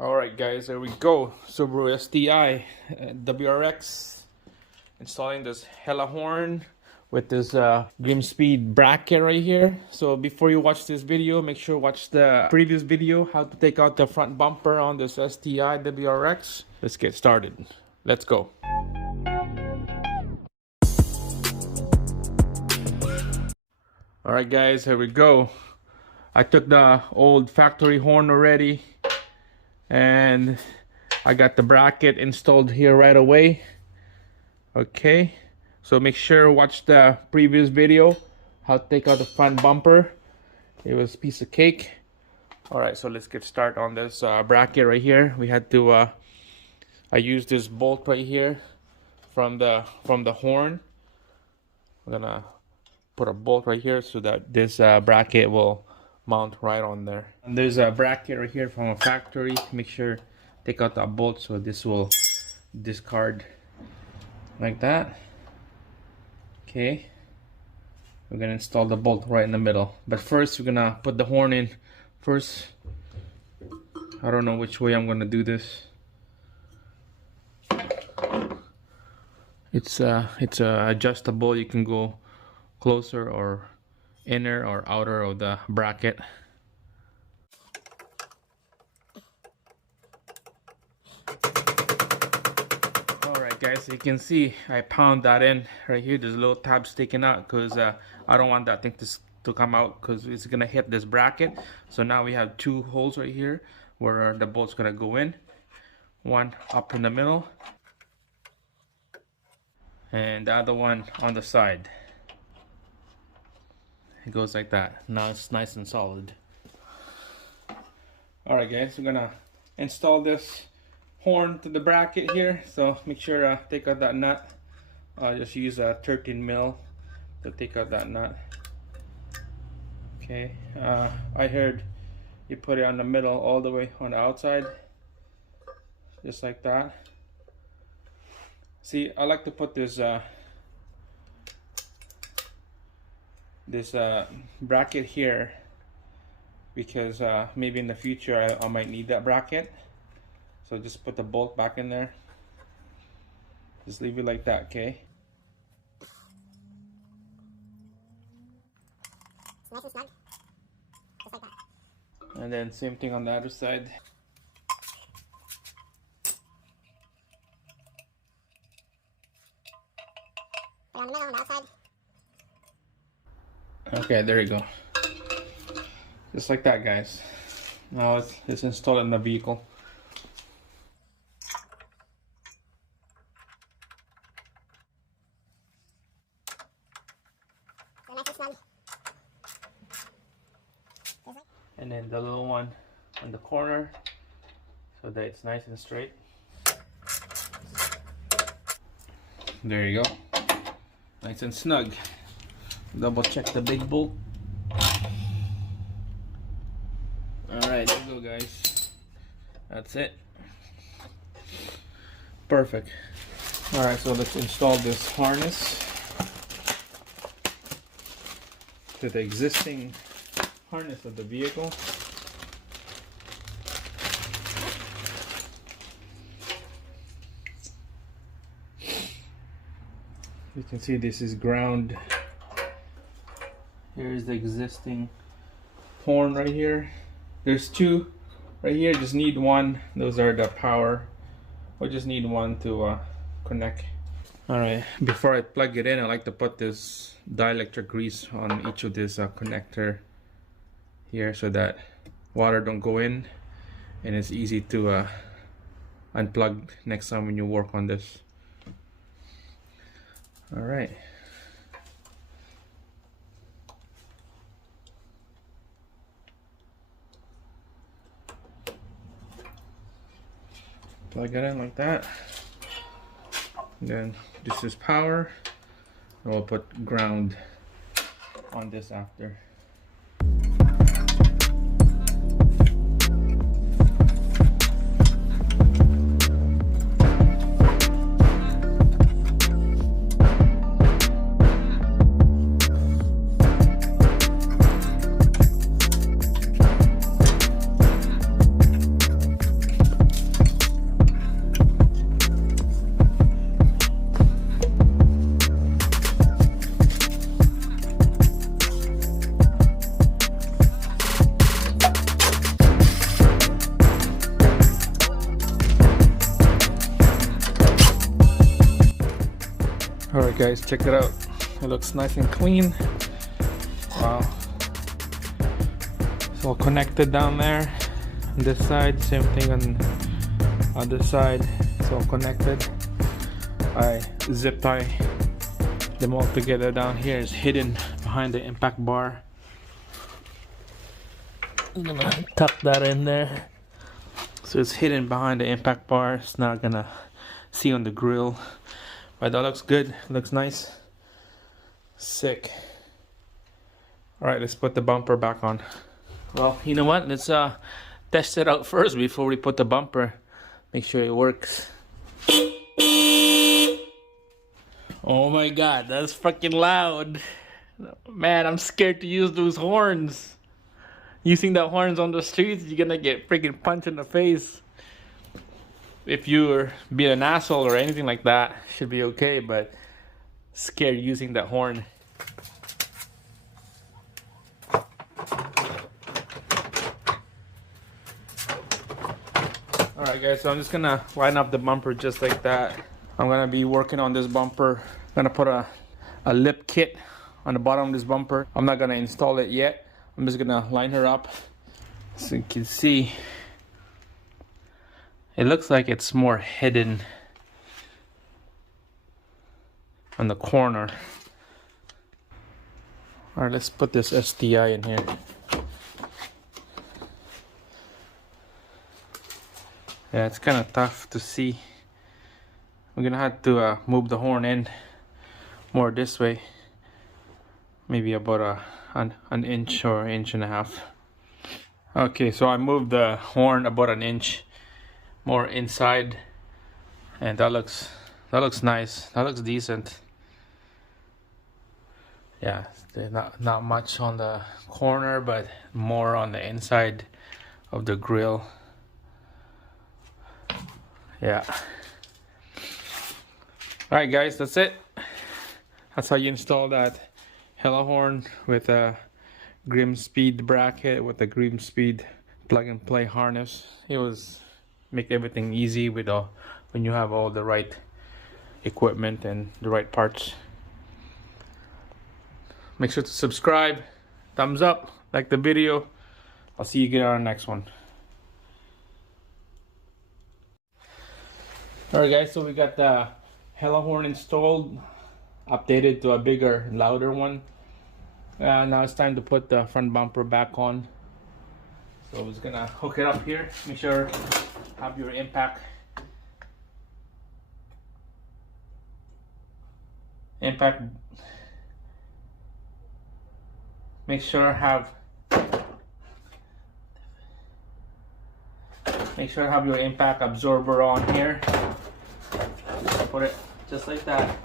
Alright guys, here we go. Subaru STI WRX, installing this hella horn with this Grimspeed bracket right here. So before you watch this video, make sure watch the previous video how to take out the front bumper on this STI WRX. Let's get started. Let's go. Alright guys, here we go. I took the old factory horn already, and I got the bracket installed here right away. Okay, so make sure watch the previous video how to take out the front bumper. It was a piece of cake. All right, so let's get started on this bracket right here. We had to I used this bolt right here from the horn. I'm gonna put a bolt right here so that this bracket will mount right on there. And there's a bracket right here from a factory. Make sure take out that bolt so this will discard like that. Okay, we're gonna install the bolt right in the middle, but first we're gonna put the horn in first. I don't know which way I'm gonna do this. It's adjustable. You can go closer or inner or outer of the bracket. Alright guys, so you can see I pound that in right here. There's a little tab sticking out because I don't want that thing to come out because it's gonna hit this bracket. So now we have two holes right here where the bolt's gonna go in. One up in the middle and the other one on the side. It goes like that. Now it's nice and solid. Alright guys, we're gonna install this horn to the bracket here. So make sure take out that nut. Just use a 13 mil to take out that nut. Okay, I heard you put it on the middle all the way on the outside. Just like that. See, I like to put this bracket here because maybe in the future I might need that bracket. So just put the bolt back in there. Just leave it like that, okay? Nice and snug. Just like that. And then same thing on the other side. Put it on the middle, on the outside. Okay, there you go. Just like that, guys. Now it's installed in the vehicle. So nice and snug. And then the little one on the corner so that it's nice and straight. There you go. Nice and snug. Double check the big bolt. Alright, there you go guys. That's it. Perfect. Alright, so let's install this harness to the existing harness of the vehicle. You can see this is ground. Here's the existing horn right here. There's two right here, just need one. Those are the power. We just need one to connect. Alright, before I plug it in, I like to put this dielectric grease on each of this connector here so that water don't go in and it's easy to unplug next time when you work on this. Alright. Plug it in like that. And then this is power. And we'll put ground on this after. Guys, check it out. It looks nice and clean. Wow. It's all connected down there. On this side, same thing on this side. It's all connected. I zip tie them all together. Down here is hidden behind the impact bar. I'm gonna tuck that in there. So it's hidden behind the impact bar. It's not gonna see on the grill. But that looks good. Looks nice. Sick. Alright, let's put the bumper back on. Well, you know what? Let's test it out first before we put the bumper. Make sure it works. Oh my god, that's fucking loud. Man, I'm scared to use those horns. Using the horns on the streets, you're gonna get freaking punched in the face. If you're being an asshole or anything like that, should be okay, but scared using that horn. Alright guys, so I'm just gonna line up the bumper just like that. I'm gonna be working on this bumper. I'm gonna put a lip kit on the bottom of this bumper. I'm not gonna install it yet. I'm just gonna line her up so you can see. It looks like it's more hidden on the corner. Alright, let's put this STI in here. Yeah, it's kind of tough to see. We're gonna have to move the horn in more this way. Maybe about an inch or inch and a half. Okay, so I moved the horn about an inch more inside, and that looks nice. That looks decent. Yeah, there's not much on the corner, but more on the inside of the grill. Yeah. Alright guys, that's it. That's how you install that Hella horn with a Grim Speed bracket with a Grim Speed plug and play harness. It was make everything easy with when you have all the right equipment and the right parts. Make sure to subscribe, thumbs up, like the video. I'll see you again on the next one. Alright guys, so we got the Hella horn installed, updated to a bigger, louder one. Now it's time to put the front bumper back on. So I was gonna hook it up here. Make sure have your impact make sure have your impact absorber on here. Just put it just like that.